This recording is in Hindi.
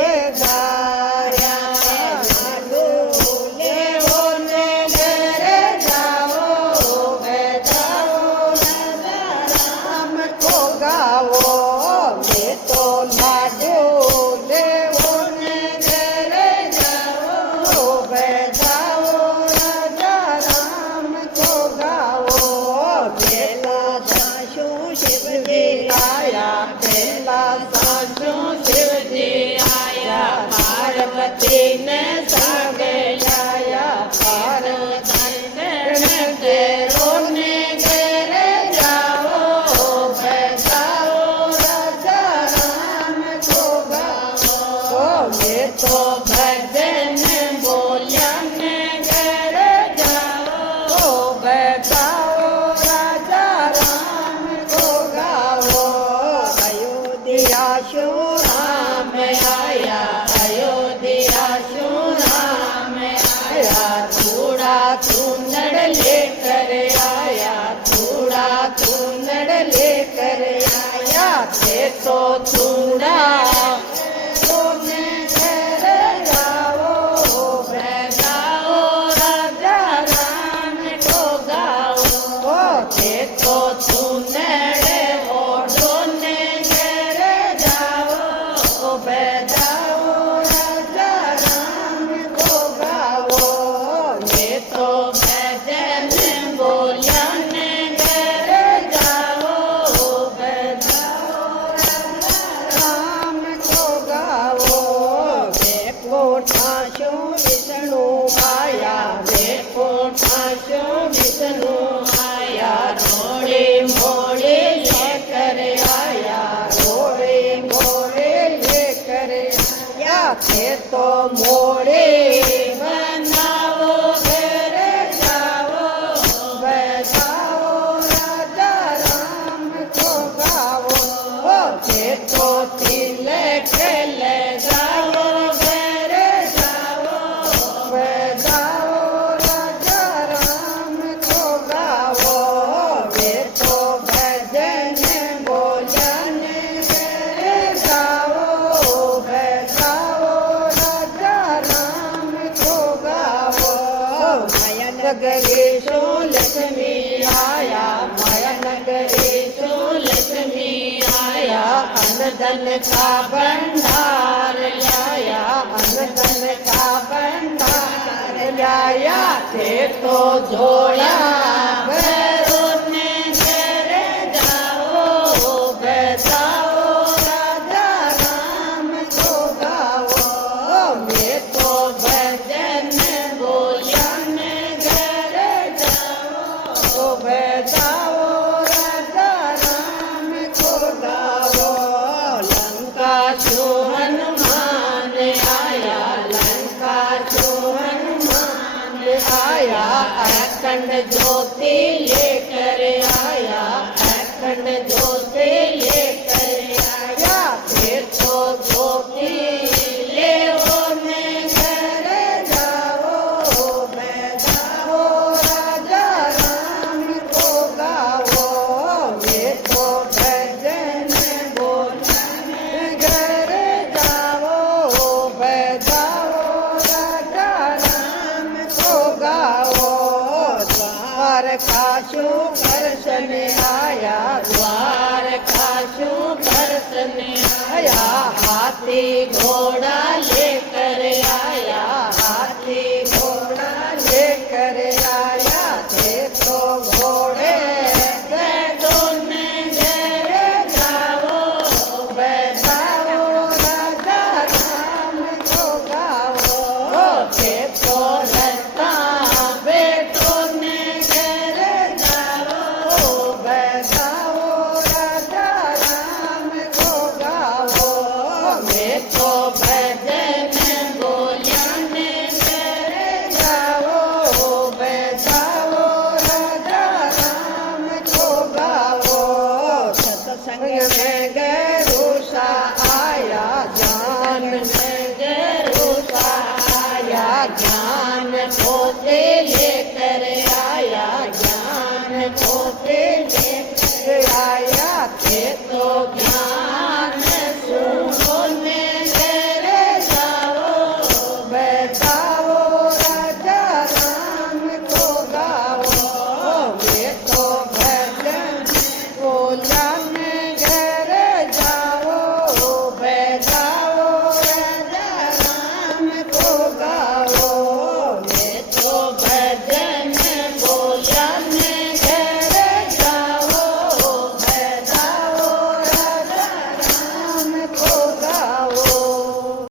बधाया डोले होने घर जाओ बजाओ राजा राम को गाओ मैं तो डोले होने घर जाओ बजाओ राजा राम को गाओ बेला सासू शिव जी आया बेला सासू शिव जी आया पार्वती ने सागे आया पार्वती के रोने घर जाओ बजाओ राजा राम को गाओ ये तो भजन बोलने घर जाओ बजाओ राजा राम को गाओ अयोध्या शो राम आया अयोध्या शो राम आया थोड़ा चूनड़ लेकर आया थोड़ा चूनड़ लेकर आया थे तो चूड़ा सोने घर जाओ बजाओ राजा राम को गाओ थे तो चूनड़ ओढ़ने घर जाओ बजाओ राजा राम को गाओ ये तो भजन बोलने घर जाओ बजाओ राजा राम को गाओ देखो ठाशो विष्णु आया देखो ठाशो विष्णु आया रोड़े मोड़े लेकर आया रोड़े मोड़े लेकर आया थे तो मोड़े बनाओ घर जाओ बजाओ राजा राम को गाओ थे तो तिलक ले जाओ घर जाओ बजाओ राजा राम को गाओ वे तो भजन बोलने घर जाओ बजाओ राजा राम को गाओ माया नगरेशो लक्ष्मी आया माया नगरेशो लक्ष्मी आया अनधन का भंडार लाया अनधन का भंडार लाया थे तो जोड़ा भरोने घर जाओ बजाओ राजा राम को गाओ मैं तो भजन बोलने घर जाओ बजाओ राजा राम को गाओ लंका जो हनुमान आया लंका जो हनुमान आया अखंड ज्योति लेकर आया अखंड ज्योति लेकर आया फिर तो ज्योति ले होने घर जाओ बजाओ राजा राम को गाओ ये तो भजन बोलने घर जाओ बजाओ राजा राम को गाओ द्वारका शो दर्शन आया द्वारका शो दर्शन आया हाथी घोड़ा लेकर आया हाथी घोड़ा लेकर आया थे तो घोड़े दोने घर जाओ बजाओ राजा राम को गाओ थे तो रस्ता बेटों ने घर जाओ बजाओ राजा राम को गाओ मैं तो भजन बोलने घर जाओ बजाओ राजा राम को गाओ सत्संग में गरुसा आया ज्ञान में गरुसा आया ज्ञान पोते ले